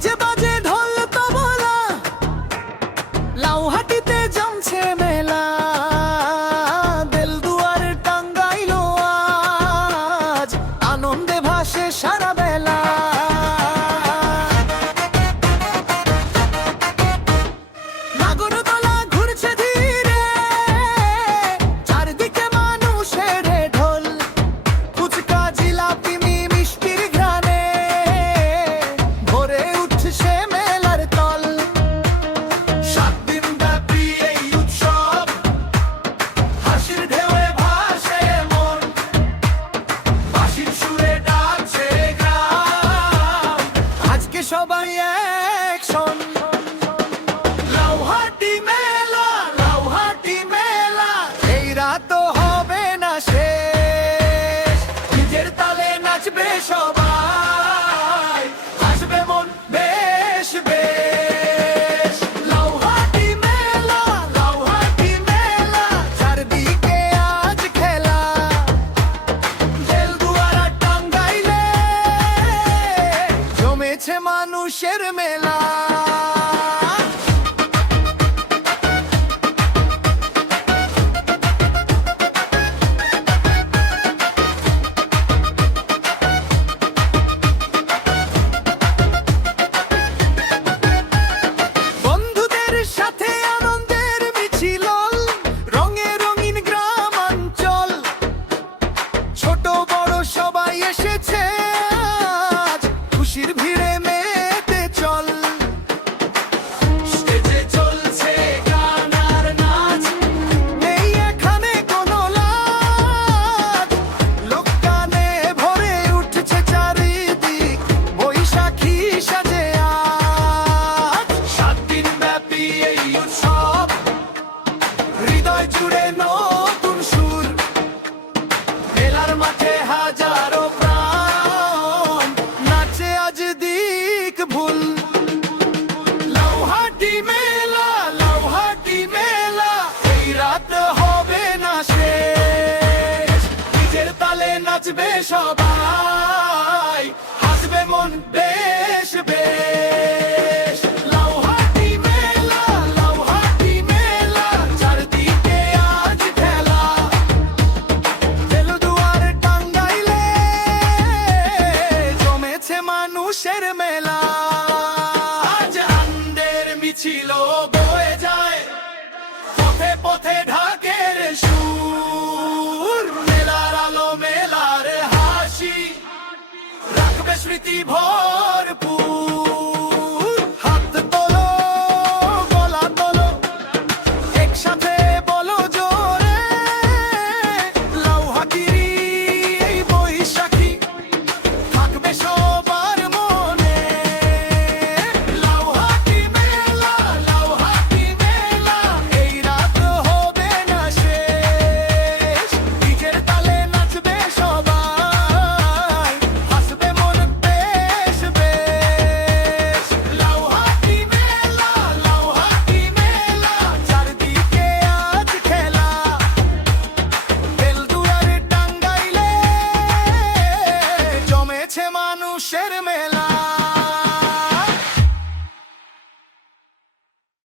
DJ বাজে ঢোল তবলা, লাউহাটিতে জমছে মেলা। দেলদুয়ার টাঙ্গাইলো আজ আনন্দে ভাসে সারা বেলা। নাগরদোলা ঘুরছে ধীরে, চারদিকে মানুষের ঢোল। ফুচকা জিলাপি মিষ্টির ঘ্রাণে ভরে উঠছে মেলার তল। 7 দিন ব্যাপী এই উৎসব, হাসির ঢেউয়ে ভাসে মন। বাঁশির সুরে ডাকছে গ্রাম, আজকে সবাই অ্যাকশন। লাউহাটি মেলা, লাউহাটি মেলা, এই রাত হবে না শেষ। নিজের তালে নাচবে সবাই, আসবে মন বেশ বেশ। লাউহাটি মেলা, লাউহাটি মেলা, চারদিকে আজ খেলা। দেলদুয়ার টাঙ্গাইলে জমেছে মানুষের মেলা। বন্ধুদের সাথে আনন্দের মিছিল, রঙে রঙিন গ্রামাঞ্চল। ছোট বড় সবাই এসেছে আজ, খুশির ভিড়ে মেতে চল। স্টেজে চলছে গান আর নাচ, নেই এখানে কোনো লাজ। লোক গানে ভরে উঠছে চারিদিক, বৈশাখী সাজে আজ। 7 দিন ব্যাপী এই উৎসব, হৃদয় জুড়ে নতুন সুর। মেলার মাঠে হাজারো প্রাণ, নাচে আজ দিক ভুল। লাউহাটি মেলা, লাউহাটি মেলা, এই রাত হবে না শেষ। নিজের তালে নাচবে সবাই, হাসবে মন বেশ বেশ। লাউহাটি মেলা, লাউহাটি মেলা, চারদিকে আজ খেলা। দেলদুয়ার টাঙ্গাইলে জমেছে মানুষের মেলা। আজ আনন্দের মিছিল বয়ে যায়, পথে পথে